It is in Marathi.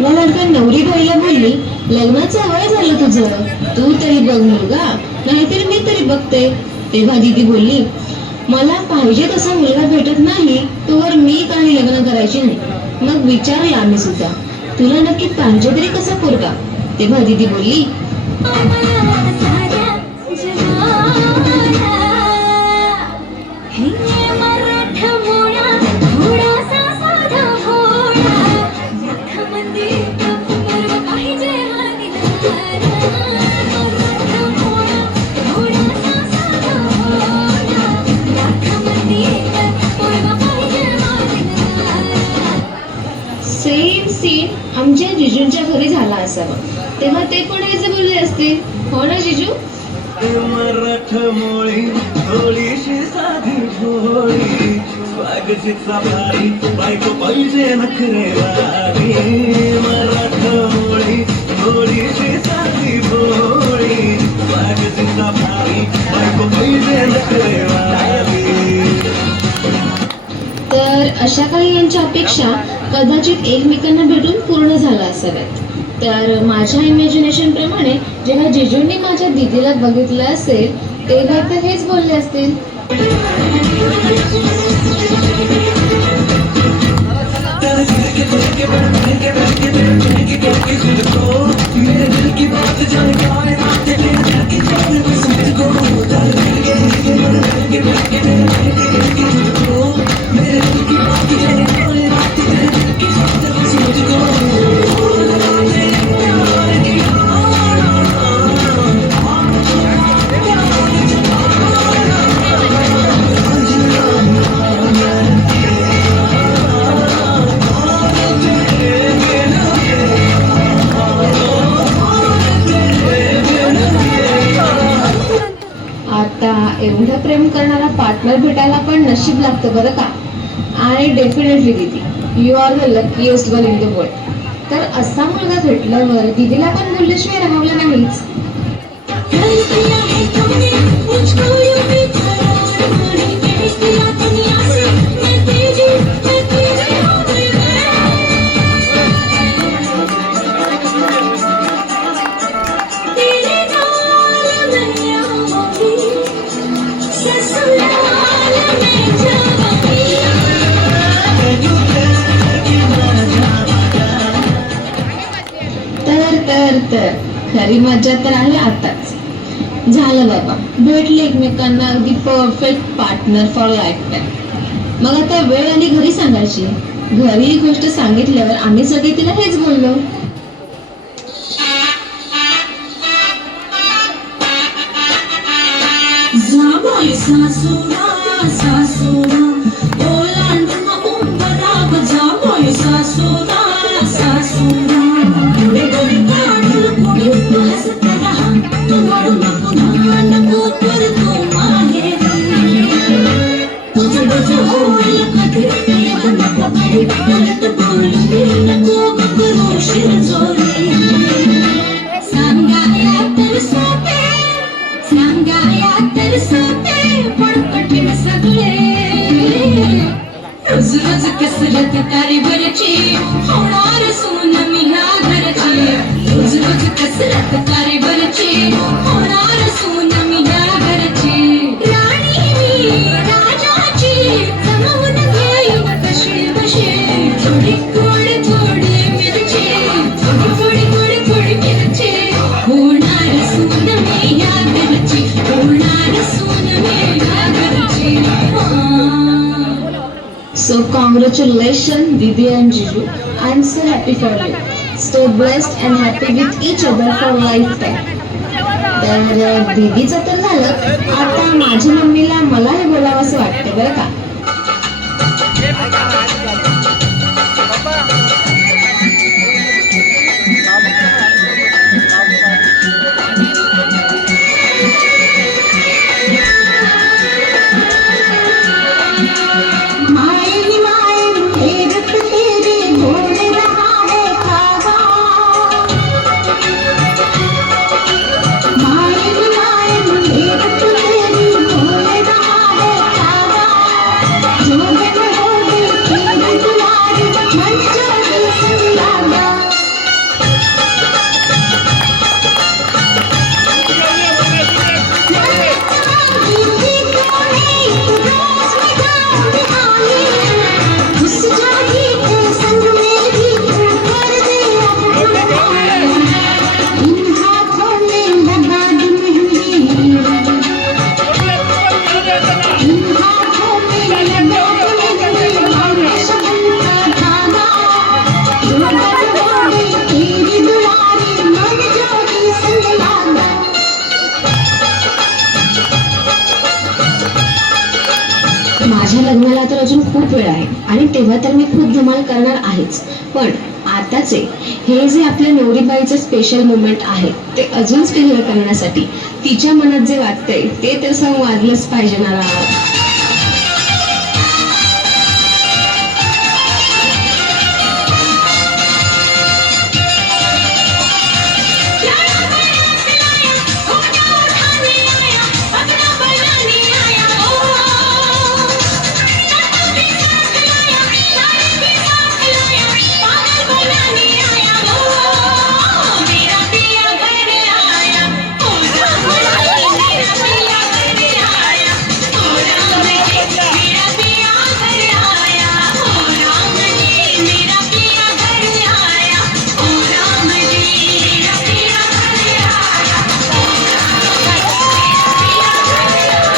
या लडकन नवरी बाईला बोलली, लग्नाचं वय झालं तुझं, तू तरी बघ मुलगा, नाहीतर मी तरी बघते. तेव्हा दीदी बोलली, मला पाहिजे तसा मुलगा भेटत नाही तोवर मी काही लग्न करायचे नाही. मग विचारूया आम्ही सुद्धा, तुला नक्की पाहिजे तरी कसा पोरगा. तेव्हा दीदी बोलली, सेम सीन आमच्या जिजूंच्या घरी झाला असावा. तेव्हा ते पण याचे बोलले असतील, हो ना जिजू? मराठमोळी थोडीशी साधी भोळी, स्वागतीचा भारी बायको पाहिजे नखरेवारी. मराठमोळी थोडीशी साधी भोळी, स्वागतीचा भारी बायको पाहिजे नखरेवारी. तर अशा काही यांच्या अपेक्षा कदाचित एकमेकांना भेटून पूर्ण झाल्या असाव्यात. तर माझ्या इमॅजिनेशन प्रमाणे जेव्हा जिजूंनी माझ्या दीदीला बघितलं असेल तेव्हा ते हेच बोलले असतील. एवढं प्रेम करणारा पार्टनर भेटायला पण नशीब लागतं बरं का. आणि डेफिनेटली दीदी, you are the luckiest one in the world. तर असा मुलगा भेटल्यावर दीदीला पण बोलल्याशिवाय राहवलं नाहीच. तर खरी मजा तर आहे आताच. झालं बाबा, भेटले एकमेकांना अगदी perfect partner for life time. मग आता वेळ आली घरी सांगायची. घरी ही गोष्ट सांगितल्यावर आम्ही सगळे तिला हेच बोललो. So congratulations Didi and Jiju. I'm so happy for you. Stay blessed and happy with each other for lifetime. तर दीदीचं तर झालं, आता माझ्या मम्मीला मला हे बोलावं असं वाटतं बरं का. माझ्या लग्नाला तर अजून खूप वेळ आहे आणि तेव्हा तर मी खूप धमाल करणार आहेच, पण आताचे हे जे आपल्या नवरीबाईचं स्पेशल मोमेंट आहे ते अजून स्पेशल करण्यासाठी तिच्या मनात जे वाटतंय ते तसं वाजलंच पाहिजे ना राव.